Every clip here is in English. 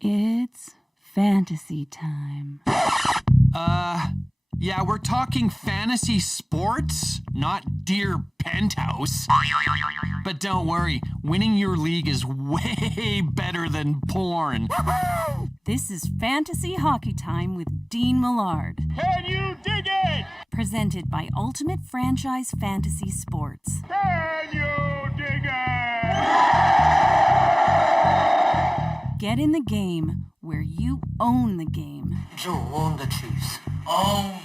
It's fantasy time. Yeah, we're talking fantasy sports, not Dear Penthouse. But don't worry, winning your league is way better than porn. This is Fantasy Hockey Time with Dean Millard. Can you dig it? Presented by Ultimate Franchise Fantasy Sports. Can you dig it? Get in the game where you own the game. Joe own the Chiefs. Owns.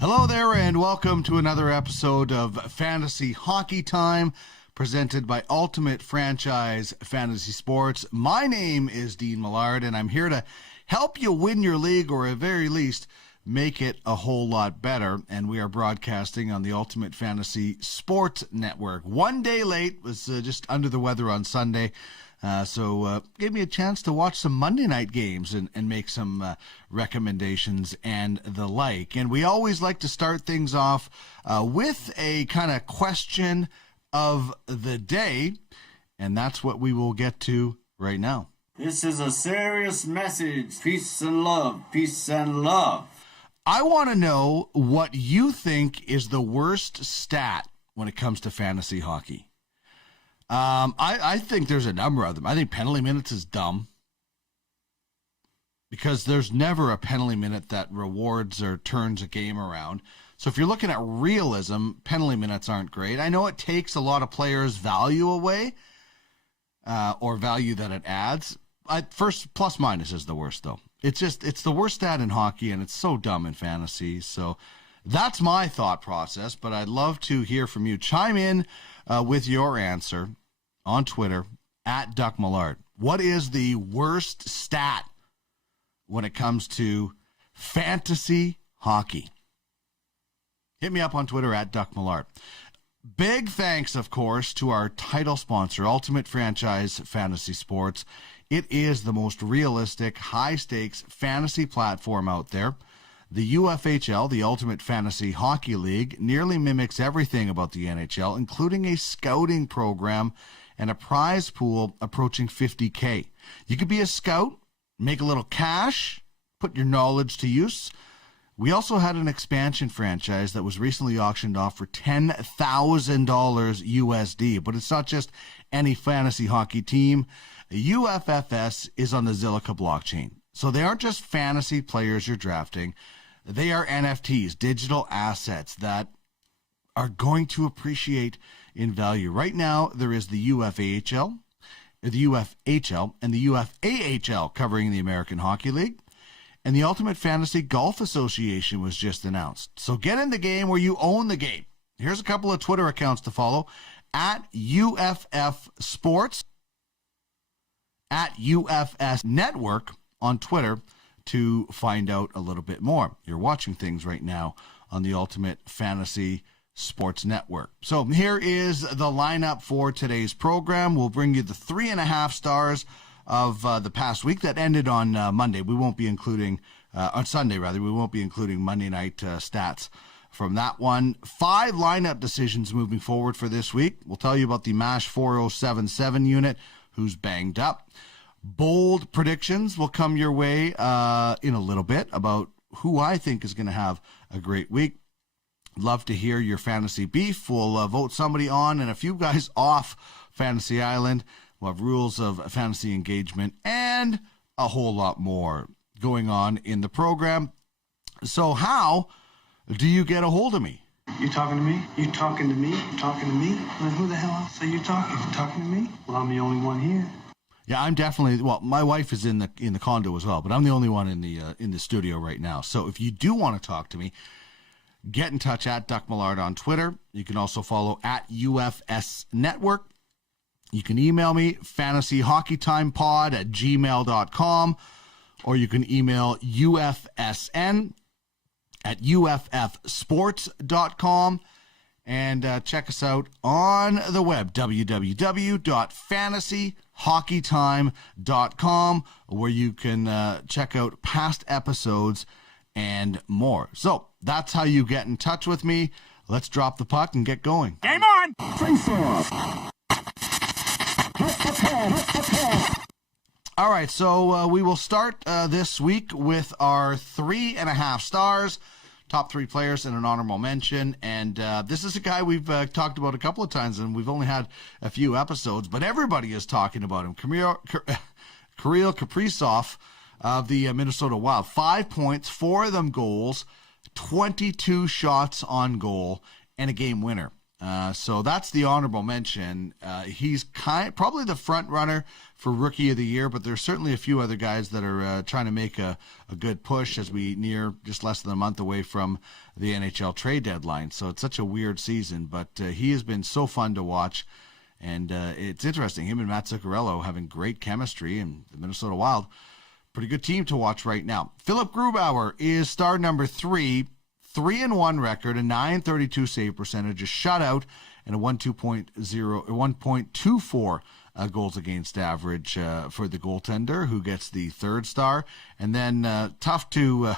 Hello there, and welcome to another episode of Fantasy Hockey Time, presented by Ultimate Franchise Fantasy Sports. My name is Dean Millard, and I'm here to help you win your league, or at very least, make it a whole lot better. And we are broadcasting on the Ultimate Fantasy Sports Network. One day late, was just under the weather on Sunday. So gave me a chance to watch some Monday night games and make some recommendations and the like. And we always like to start things off with a kind of question of the day. And that's what we will get to right now. This is a serious message. Peace and love. Peace and love. I want to know what you think is the worst stat when it comes to fantasy hockey. I think there's a number of them. I think penalty minutes is dumb because there's never a penalty minute that rewards or turns a game around. So if you're looking at realism, penalty minutes aren't great. I know it takes a lot of players' value away or value that it adds. First, plus minus is the worst, though. It's the worst stat in hockey, and it's so dumb in fantasy. So that's my thought process, but I'd love to hear from you. Chime in with your answer on Twitter, @DuckMillard. What is the worst stat when it comes to fantasy hockey? Hit me up on Twitter, @DuckMillard. Big thanks, of course, to our title sponsor, Ultimate Franchise Fantasy Sports. It is the most realistic, high-stakes fantasy platform out there. The UFHL, the Ultimate Fantasy Hockey League, nearly mimics everything about the NHL, including a scouting program and a prize pool approaching $50K. You could be a scout, make a little cash, put your knowledge to use. We also had an expansion franchise that was recently auctioned off for $10,000 USD, but it's not just any fantasy hockey team. UFFS is on the Zilliqa blockchain. So they aren't just fantasy players you're drafting. They are NFTs, digital assets that are going to appreciate in value. Right now, there is the UFHL, and the UFAHL covering the American Hockey League. And the Ultimate Fantasy Golf Association was just announced. So get in the game where you own the game. Here's a couple of Twitter accounts to follow. @UFF Sports, @UFS Network on Twitter to find out a little bit more. You're watching things right now on the Ultimate Fantasy Sports Network. So here is the lineup for today's program. We'll bring you the 3.5 stars of the past week that ended on Monday. We won't be including, on Sunday rather, we won't be including Monday night stats from that one. 5 lineup decisions moving forward for this week. We'll tell you about the MASH 4077 unit, who's banged up. Bold predictions will come your way in a little bit about who I think is going to have a great week. Love to hear your fantasy beef. We'll vote somebody on and a few guys off Fantasy Island. We'll have rules of fantasy engagement and a whole lot more going on in the program. So how do you get a hold of me? You talking to me? You talking to me? You talking to me? Then who the hell else are you talking? You talking to me? Well, I'm the only one here. Yeah, I'm definitely. Well, my wife is in the condo as well, but I'm the only one in the studio right now. So if you do want to talk to me, get in touch @DuckMillard on Twitter. You can also follow @UFS Network. You can email me fantasyhockeytimepod@gmail.com, or you can email UFSN@UFFsports.com. And check us out on the web, www.fantasyhockeytime.com, where you can check out past episodes and more. So that's how you get in touch with me. let's drop the puck and get going. Game on! All right, so we will start this week with our 3.5 stars, top 3 players and an honorable mention. And this is a guy we've talked about a couple of times, and we've only had a few episodes, but everybody is talking about him. Kirill Kaprizov of the Minnesota Wild. 5 points, 4 of them goals, 22 shots on goal, and a game winner. So that's the honorable mention. He's probably the front runner for Rookie of the Year, but there's certainly a few other guys that are trying to make a good push as we near just less than a month away from the NHL trade deadline. So it's such a weird season, but he has been so fun to watch. And it's interesting, him and Matt Zuccarello having great chemistry, and the Minnesota Wild, pretty good team to watch right now. Philip Grubauer is star number 3. 3-1 record, a .932 save percentage, a shutout, and a 1.24 goals against average for the goaltender, who gets the 3rd star. And then tough to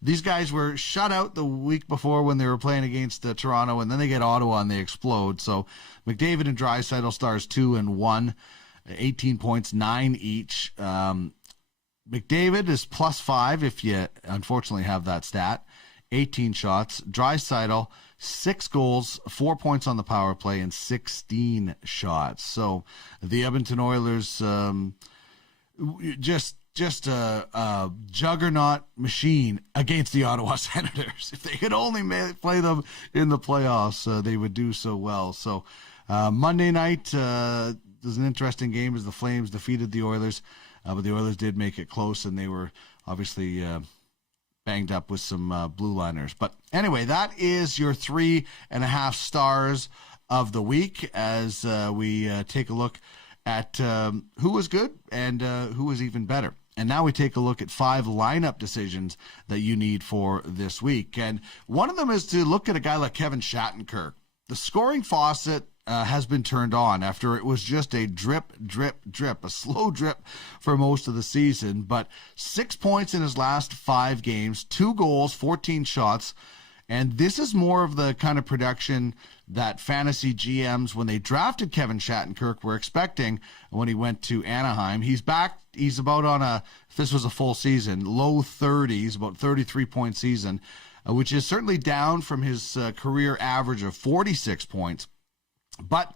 these guys were shut out the week before when they were playing against Toronto, and then they get Ottawa and they explode. So McDavid and Draisaitl stars 2 and 1, 18 points, 9 each. McDavid is +5 if you unfortunately have that stat. 18 shots. Draisaitl, 6 goals, 4 points on the power play, and 16 shots. So the Edmonton Oilers, just a juggernaut machine against the Ottawa Senators. If they could only play them in the playoffs, they would do so well. So Monday night was an interesting game as the Flames defeated the Oilers, but the Oilers did make it close, and they were obviously banged up with some blue liners. But anyway, that is your 3.5 stars of the week as we take a look at who was good and who was even better. And now we take a look at 5 lineup decisions that you need for this week. And one of them is to look at a guy like Kevin Shattenkirk. The scoring faucet has been turned on after it was just a drip, a slow drip for most of the season. But 6 points in his last 5 games, 2 goals, 14 shots. And this is more of the kind of production that fantasy GMs, when they drafted Kevin Shattenkirk, were expecting when he went to Anaheim. He's back. He's about on if this was a full season, low 30s, about 33-point season, which is certainly down from his career average of 46 points. But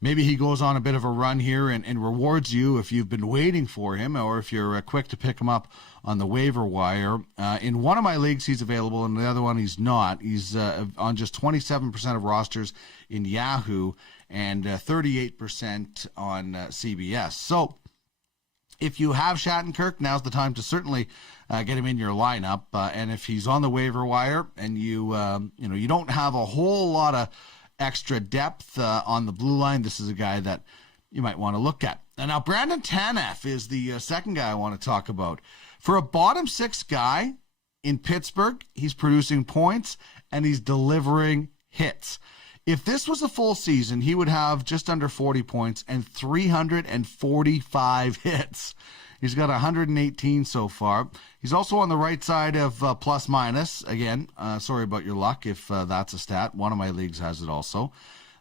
maybe he goes on a bit of a run here and rewards you if you've been waiting for him, or if you're quick to pick him up on the waiver wire. In one of my leagues, he's available, and the other one he's not. He's on just 27% of rosters in Yahoo and 38% on CBS. So if you have Shattenkirk, now's the time to certainly get him in your lineup. And if he's on the waiver wire and you don't have a whole lot of extra depth on the blue line, this is a guy that you might want to look at. And now Brandon Tanev is the second guy I want to talk about. For a bottom 6 guy in Pittsburgh, he's producing points and he's delivering hits. If this was a full season, he would have just under 40 points and 345 hits. He's got 118 so far. He's also on the right side of plus minus. Again, sorry about your luck if that's a stat. One of my leagues has it also.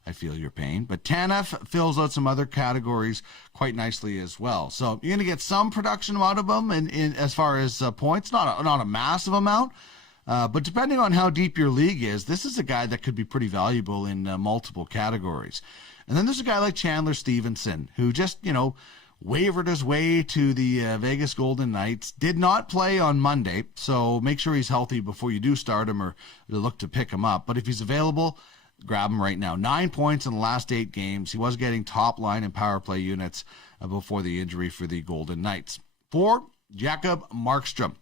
I feel your pain. But Tanev fills out some other categories quite nicely as well. So you're going to get some production out of him in as far as points. Not a massive amount. But depending on how deep your league is, this is a guy that could be pretty valuable in multiple categories. And then there's a guy like Chandler Stevenson, who just, wavered his way to the Vegas Golden Knights. Did not play on Monday, so make sure he's healthy before you do start him or look to pick him up. But if he's available, grab him right now. 9 points in the last 8 games. He was getting top line and power play units before the injury for the Golden Knights. 4, Jacob Markstrom.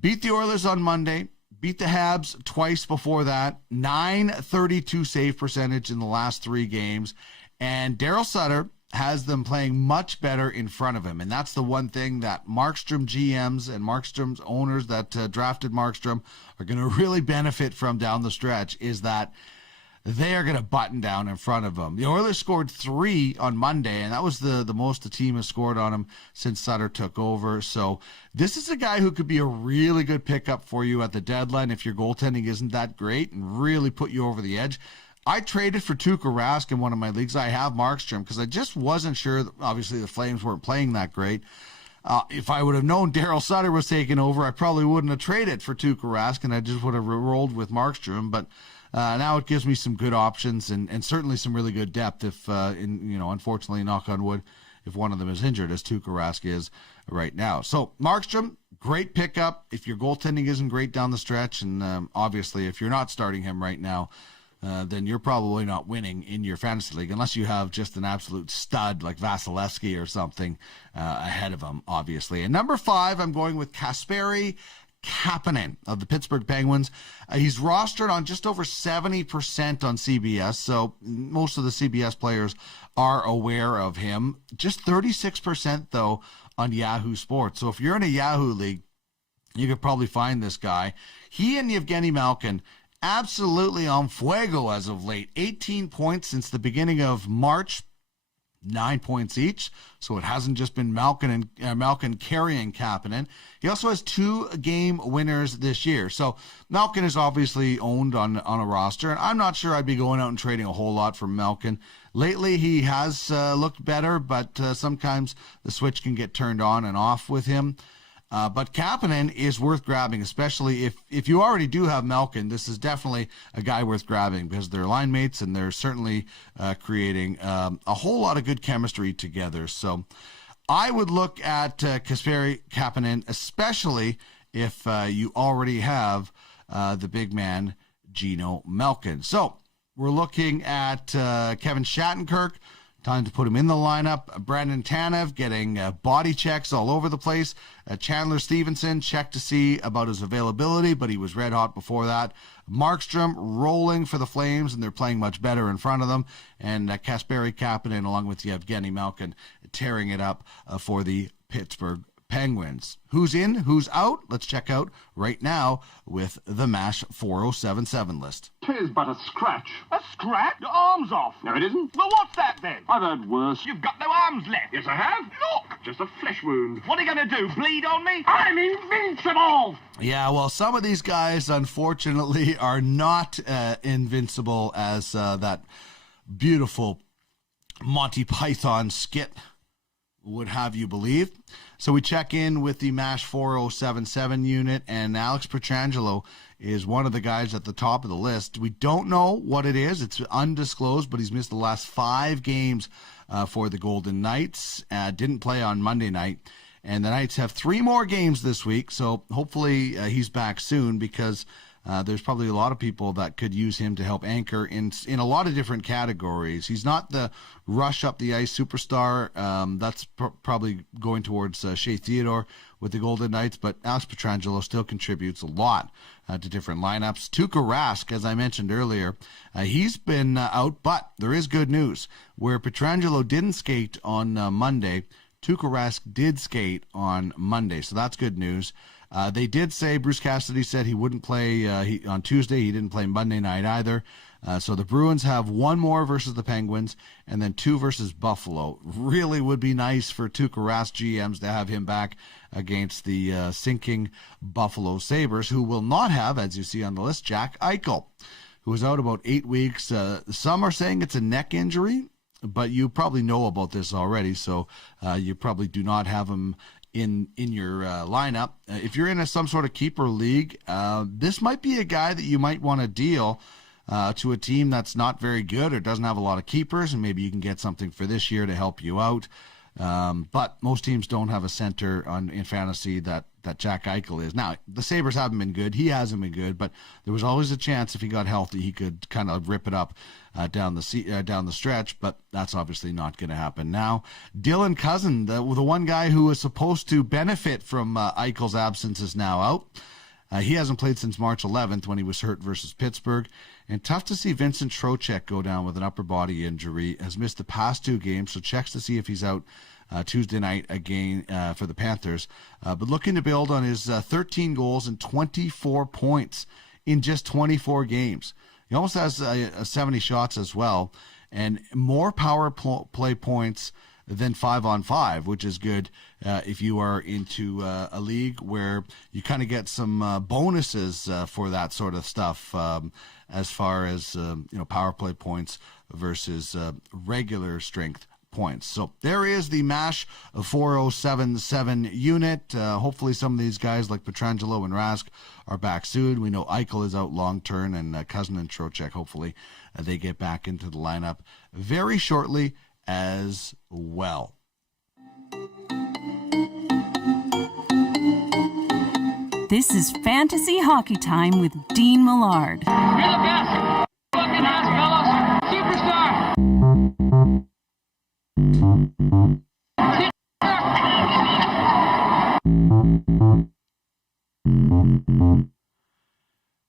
Beat the Oilers on Monday. Beat the Habs twice before that. .932 save percentage in the last 3 games. And Daryl Sutter has them playing much better in front of him. And that's the one thing that Markstrom GMs and Markstrom's owners that drafted Markstrom are going to really benefit from down the stretch, is that they are going to button down in front of them. The Oilers scored 3 on Monday, and that was the most the team has scored on him since Sutter took over. So this is a guy who could be a really good pickup for you at the deadline if your goaltending isn't that great and really put you over the edge. I traded for Tuukka Rask in one of my leagues. I have Markstrom because I just wasn't sure. Obviously, the Flames weren't playing that great. If I would have known Daryl Sutter was taking over, I probably wouldn't have traded for Tuukka Rask, and I just would have rolled with Markstrom. But now it gives me some good options and certainly some really good depth if, unfortunately, knock on wood, if one of them is injured, as Tuukka Rask is right now. So Markstrom, great pickup if your goaltending isn't great down the stretch, and obviously if you're not starting him right now, then you're probably not winning in your fantasy league unless you have just an absolute stud like Vasilevsky or something ahead of him, obviously. And number 5, I'm going with Kasperi Kapanen of the Pittsburgh Penguins. He's rostered on just over 70% on CBS, so most of the CBS players are aware of him. Just 36%, though, on Yahoo Sports. So if you're in a Yahoo league, you could probably find this guy. He and Evgeny Malkin absolutely on fuego as of late. 18 points since the beginning of March, 9 points each. So it hasn't just been Malkin carrying Kapanen. He also has 2 game winners this year. So Malkin is obviously owned on a roster, and I'm not sure I'd be going out and trading a whole lot for Malkin. Lately, he has looked better, but sometimes the switch can get turned on and off with him. But Kapanen is worth grabbing, especially if you already do have Malkin. This is definitely a guy worth grabbing because they're line mates and they're certainly creating a whole lot of good chemistry together. So I would look at Kasperi Kapanen, especially if you already have the big man, Geno Malkin. So we're looking at Kevin Shattenkirk. Time to put him in the lineup. Brandon Tanev getting body checks all over the place. Chandler Stevenson checked to see about his availability, but he was red hot before that. Markstrom rolling for the Flames, and they're playing much better in front of them. And Kasperi Kapanen, along with Evgeny Malkin, tearing it up for the Pittsburgh Penguins. Who's in, who's out? Let's check out right now with the MASH 4077 list. 'Tis but a scratch. A scratch? Your arm's off. No, it isn't. Well, what's that then? I've heard worse. You've got no arms left. Yes, I have. Look! Just a flesh wound. What are you going to do, bleed on me? I'm invincible! Yeah, well, some of these guys, unfortunately, are not invincible as that beautiful Monty Python skit would have you believe. So we check in with the MASH 4077 unit, and Alex Pietrangelo is one of the guys at the top of the list. We don't know what it is. It's undisclosed, but he's missed the last 5 games for the Golden Knights. Didn't play on Monday night. And the Knights have 3 more games this week, so hopefully he's back soon because there's probably a lot of people that could use him to help anchor in a lot of different categories. He's not the rush up the ice superstar. That's probably going towards Shea Theodore with the Golden Knights, but Alex Pietrangelo still contributes a lot to different lineups. Tuukka Rask, as I mentioned earlier, he's been out, but there is good news. Where Pietrangelo didn't skate on Monday, Tuukka Rask did skate on Monday, so that's good news. They did say, Bruce Cassidy said he wouldn't play on Tuesday. He didn't play Monday night either. So the Bruins have 1 more versus the Penguins and then 2 versus Buffalo. Really would be nice for Tuukka Rask GMs to have him back against the sinking Buffalo Sabres, who will not have, as you see on the list, Jack Eichel, who is out about 8 weeks. Some are saying it's a neck injury, but you probably know about this already, so you probably do not have him in your lineup. If you're in some sort of keeper league, this might be a guy that you might want to deal to a team that's not very good or doesn't have a lot of keepers, and maybe you can get something for this year to help you out. But most teams don't have a center in fantasy that Jack Eichel is. Now, the Sabres haven't been good. He hasn't been good, but there was always a chance if he got healthy, he could kind of rip it up down the stretch, but that's obviously not going to happen now. Dylan Cousin, the one guy who was supposed to benefit from Eichel's absence, is now out. He hasn't played since March 11th when he was hurt versus Pittsburgh. And tough to see Vincent Trocheck go down with an upper body injury. Has missed the past 2 games, so checks to see if he's out Tuesday night again for the Panthers. But looking to build on his 13 goals and 24 points in just 24 games. He almost has 70 shots as well, and more power play points than 5-on-5, which is good if you are into a league where you kind of get some bonuses for that sort of stuff as far as power play points versus regular strength points. So there is the MASH 4077 unit. Hopefully some of these guys like Pietrangelo and Rask are back soon. We know Eichel is out long term, and Cousin and Trocheck, hopefully they get back into the lineup very shortly as well. This is Fantasy Hockey Time with Dean Millard. You're the best. Fucking ass, fellas. Superstar.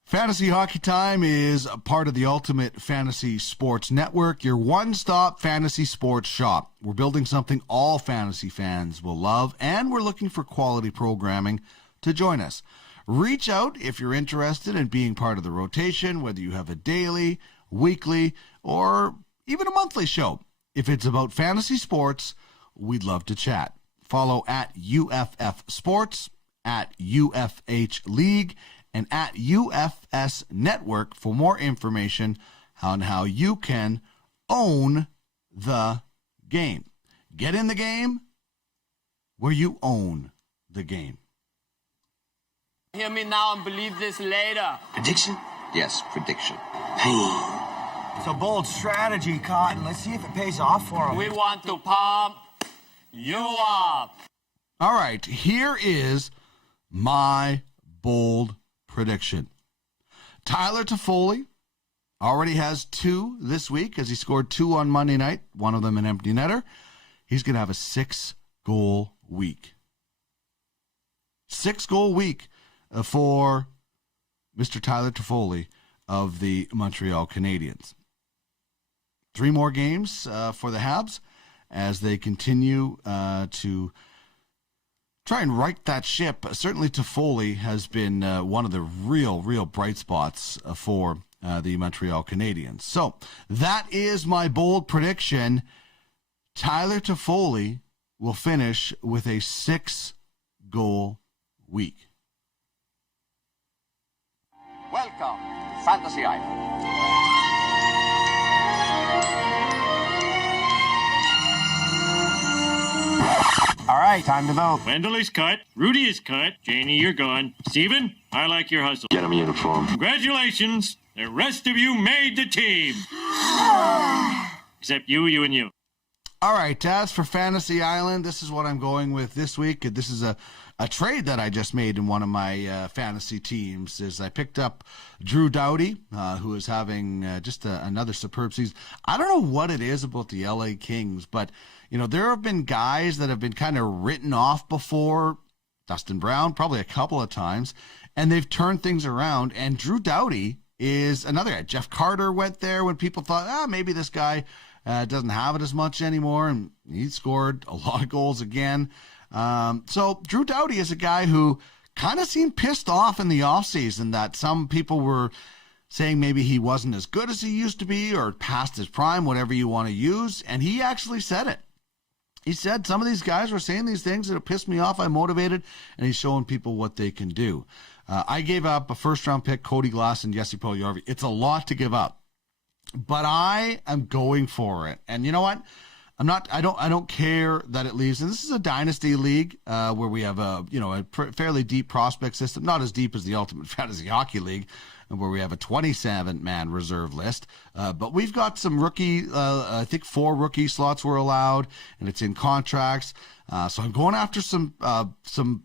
Fantasy Hockey Time is a part of the Ultimate Fantasy Sports Network, your one-stop fantasy sports shop. We're building something all fantasy fans will love, and we're looking for quality programming to join us. Reach out if you're interested in being part of the rotation, whether you have a daily, weekly, or even a monthly show. If it's about fantasy sports, we'd love to chat. Follow at UFF Sports, at UFH League, and at UFS Network for more information on how you can own the game. Get in the game where you own the game. Hear me now and believe this later. Prediction? Yes, prediction. Pain. It's a bold strategy, Cotton. Let's see if it pays off for him. We want to pump you up. All right, here is my bold prediction. Tyler Toffoli already has 2 this week as he scored 2 on Monday night, one of them an empty netter. He's going to have a 6-goal week. 6-goal week for Mr. Tyler Toffoli of the Montreal Canadiens. 3 more games for the Habs as they continue to try and right that ship. Certainly Toffoli has been one of the real bright spots for the Montreal Canadiens. So that is my bold prediction. Tyler Toffoli will finish with a 6-goal week. Welcome to Fantasy Island. All right, time to vote. Wendell is cut. Rudy is cut. Janie, you're gone. Steven, I like your hustle. Get him a uniform. Congratulations. The rest of you made the team. Except you, and you. All right, as for Fantasy Island, this is what I'm going with this week. This is a trade that I just made in one of my fantasy teams. Is I picked up Drew Doughty, who is having just another superb season. I don't know what it is about the LA Kings, but there have been guys that have been kind of written off before. Dustin Brown, probably a couple of times, and they've turned things around. And Drew Doughty is another guy. Jeff Carter went there when people thought, maybe this guy doesn't have it as much anymore, and he scored a lot of goals again. So Drew Doughty is a guy who kind of seemed pissed off in the offseason that some people were saying maybe he wasn't as good as he used to be or past his prime, whatever you want to use, and he actually said it. He said, some of these guys were saying these things that have pissed me off. I'm motivated, and he's showing people what they can do. I gave up a first-round pick, Cody Glass and Jesse Puljujärvi. It's a lot to give up, but I am going for it. And you know what? I don't care that it leaves. And this is a dynasty league where we have a fairly deep prospect system, not as deep as the Ultimate Fantasy Hockey League, where we have a 27-man reserve list. But we've got some rookie, I think 4 rookie slots were allowed, and it's in contracts. So I'm going after some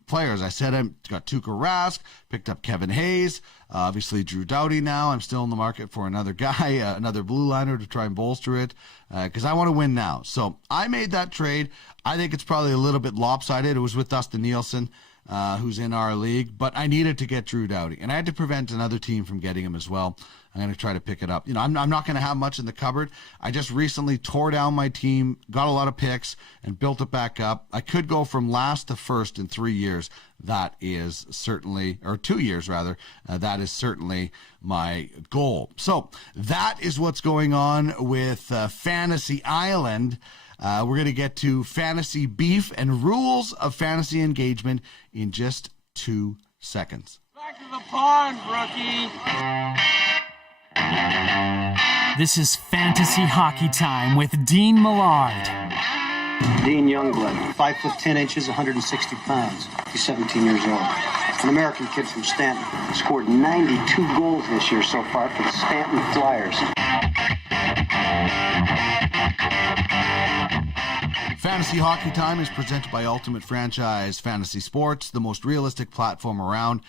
players. I said I got Tuukka Rask, picked up Kevin Hayes, obviously Drew Doughty now. I'm still in the market for another guy, another blue liner to try and bolster it because I want to win now. So I made that trade. I think it's probably a little bit lopsided. It was with Dustin Nielsen. who's in our league, but I needed to get Drew Doughty, and I had to prevent another team from getting him as well. I'm going to try to pick it up. I'm not going to have much in the cupboard. I just recently tore down my team, got a lot of picks, and built it back up. I could go from last to first in 3 years. That is certainly, or 2 years rather, that is certainly my goal. So that is what's going on with Fantasy Island. We're going to get to fantasy beef and rules of fantasy engagement in just 2 seconds. Back to the pond, rookie. This is Fantasy Hockey Time with Dean Millard. Dean Youngblood, 5'10", 160 pounds. He's 17 years old. An American kid from Stanton. Scored 92 goals this year so far for the Stanton Flyers. Fantasy Hockey Time is presented by Ultimate Franchise Fantasy Sports, the most realistic platform around.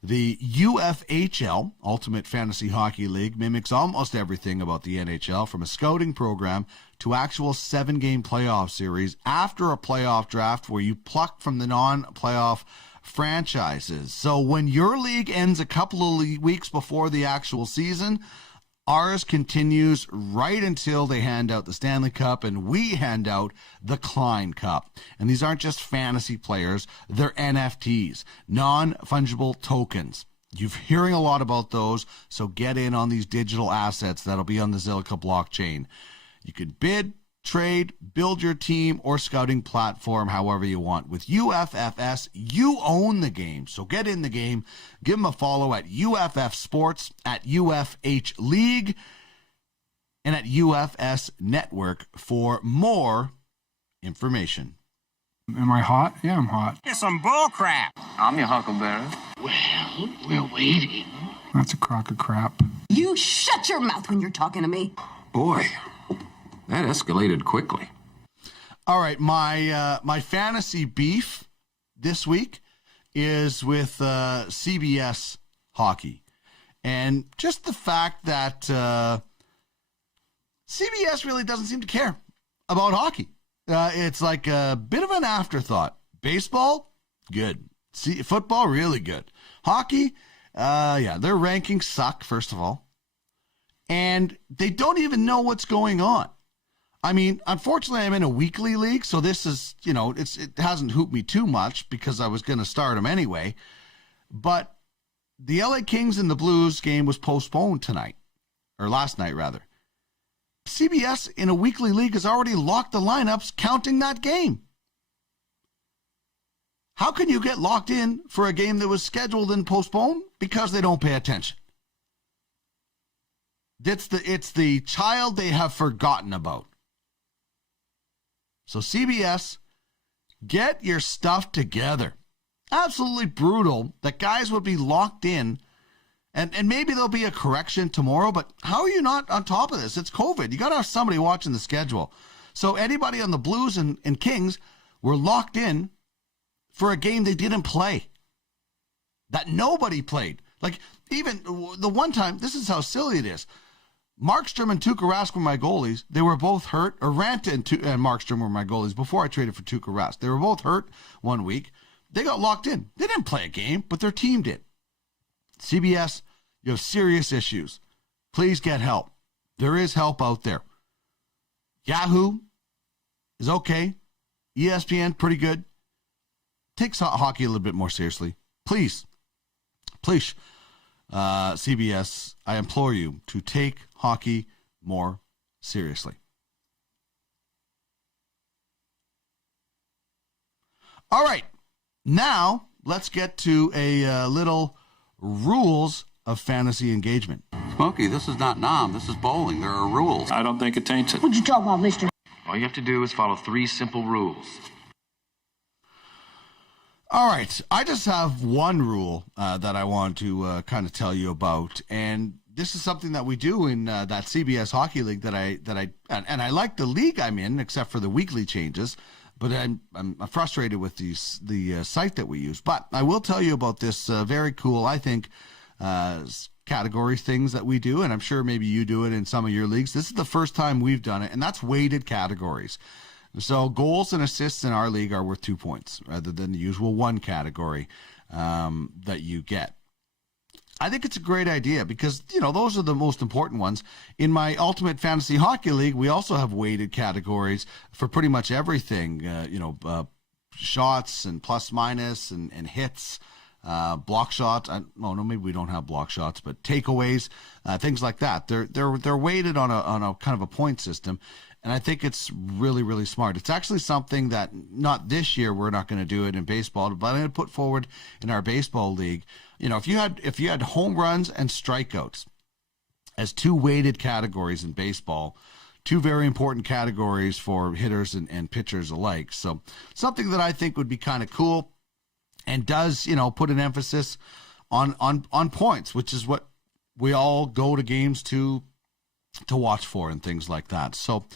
The UFHL, Ultimate Fantasy Hockey League, mimics almost everything about the NHL, from a scouting program to actual 7-game playoff series after a playoff draft where you pluck from the non-playoff franchises. So when your league ends a couple of weeks before the actual season, ours continues right until they hand out the Stanley Cup, and we hand out the Klein Cup. And these aren't just fantasy players, they're NFTs, non-fungible tokens. You're hearing a lot about those, so get in on these digital assets that'll be on the Zilliqa blockchain. You can bid, trade, build your team or scouting platform however you want. With UFFS, you own the game. So get in the game. Give them a follow at UFF Sports, at UFH League, and at UFS Network for more information. Am I hot? Yeah, I'm hot. It's some bull crap. I'm your huckleberry. Well, we're waiting. That's a crock of crap. You shut your mouth when you're talking to me. Boy, that escalated quickly. All right, my fantasy beef this week is with CBS Hockey. And just the fact that CBS really doesn't seem to care about hockey. It's like a bit of an afterthought. Baseball, good. Football, really good. Hockey, their rankings suck, first of all. And they don't even know what's going on. I mean, unfortunately, I'm in a weekly league, so this is, it hasn't hooped me too much because I was going to start them anyway. But the LA Kings and the Blues game was postponed tonight, or last night, rather. CBS in a weekly league has already locked the lineups counting that game. How can you get locked in for a game that was scheduled and postponed? Because they don't pay attention. It's the child they have forgotten about. So CBS, get your stuff together. Absolutely brutal that guys would be locked in, and maybe there'll be a correction tomorrow, but how are you not on top of this? It's COVID. You got to have somebody watching the schedule. So anybody on the Blues and Kings were locked in for a game they didn't play, that nobody played. Like, even the one time, this is how silly it is. Markstrom and Tuukka Rask were my goalies. They were both hurt. Or Ranta and Markstrom were my goalies before I traded for Tuukka Rask. They were both hurt one week. They got locked in. They didn't play a game, but their team did. CBS, you have serious issues. Please get help. There is help out there. Yahoo is okay. ESPN, pretty good. Takes hockey a little bit more seriously. Please, CBS, I implore you to take hockey more seriously. All right, now let's get to a little rules of fantasy engagement. Smokey, this is not Nam. This is bowling. There are rules. I don't think it taints it. What'd you talk about, mister? All you have to do is follow 3 simple rules. All right, I just have one rule that I want to kind of tell you about, and this is something that we do in that CBS Hockey League that I like the league I'm in, except for the weekly changes, but I'm frustrated with the site that we use. But I will tell you about this very cool, I think, category things that we do, and I'm sure maybe you do it in some of your leagues. This is the first time we've done it, and that's weighted categories. So goals and assists in our league are worth 2 points rather than the usual one category that you get. I think it's a great idea because, those are the most important ones. In my Ultimate Fantasy Hockey League, we also have weighted categories for pretty much everything, shots and plus minus and hits, block shots. Maybe we don't have block shots, but takeaways, things like that. They're weighted on a kind of a point system. And I think it's really, really smart. It's actually something that not this year, we're not going to do it in baseball, but I'm going to put forward in our baseball league. If you had home runs and strikeouts as two weighted categories in baseball, two very important categories for hitters and pitchers alike. So something that I think would be kind of cool and does, put an emphasis on points, which is what we all go to games to watch for and things like that. So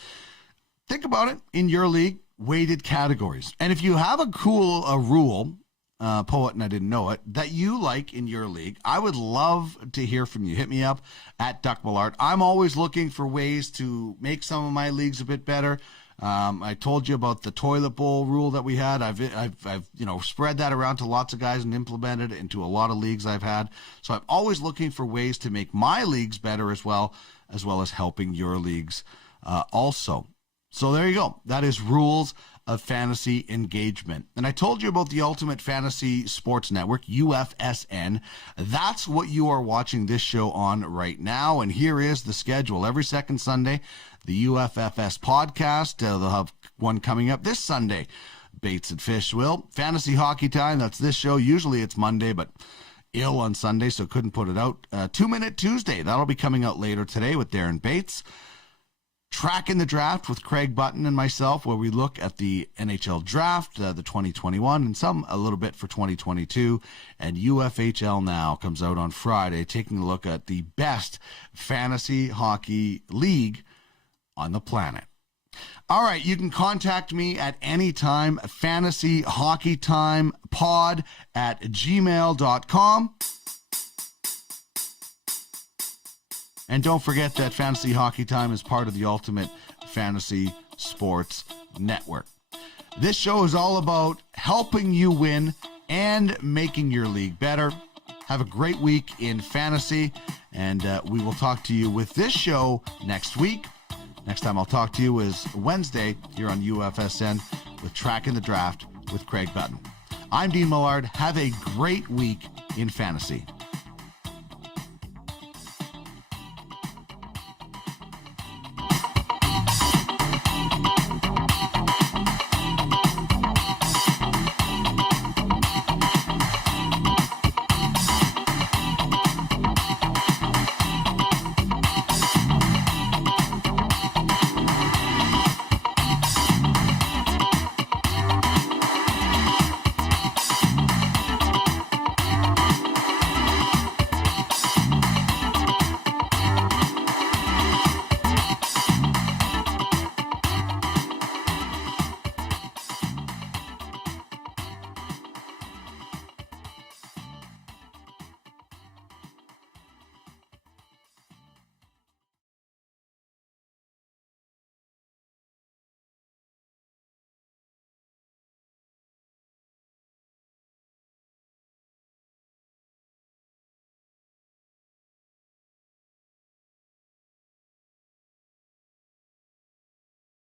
think about it in your league, weighted categories. And if you have a cool rule, poet, and I didn't know it, that you like in your league, I would love to hear from you. Hit me up at Duck Millard. I'm always looking for ways to make some of my leagues a bit better. I told you about the toilet bowl rule that we had. I've spread that around to lots of guys and implemented it into a lot of leagues I've had. So I'm always looking for ways to make my leagues better as well as helping your leagues also. So there you go. That is Rules of Fantasy Engagement. And I told you about the Ultimate Fantasy Sports Network, UFSN. That's what you are watching this show on right now. And here is the schedule. Every second Sunday, the UFFS podcast. They'll have one coming up this Sunday. Bates and Fish will. Fantasy Hockey Time, that's this show. Usually it's Monday, but ill on Sunday, so couldn't put it out. 2 Minute Tuesday, that'll be coming out later today with Darren Bates. Tracking the Draft with Craig Button and myself, where we look at the NHL Draft, the 2021, and a little bit for 2022. And UFHL Now comes out on Friday, taking a look at the best fantasy hockey league on the planet. All right, you can contact me at any time, fantasyhockeytimepod@gmail.com. And don't forget that Fantasy Hockey Time is part of the Ultimate Fantasy Sports Network. This show is all about helping you win and making your league better. Have a great week in fantasy, and we will talk to you with this show next week. Next time I'll talk to you is Wednesday here on UFSN with Tracking the Draft with Craig Button. I'm Dean Millard. Have a great week in fantasy.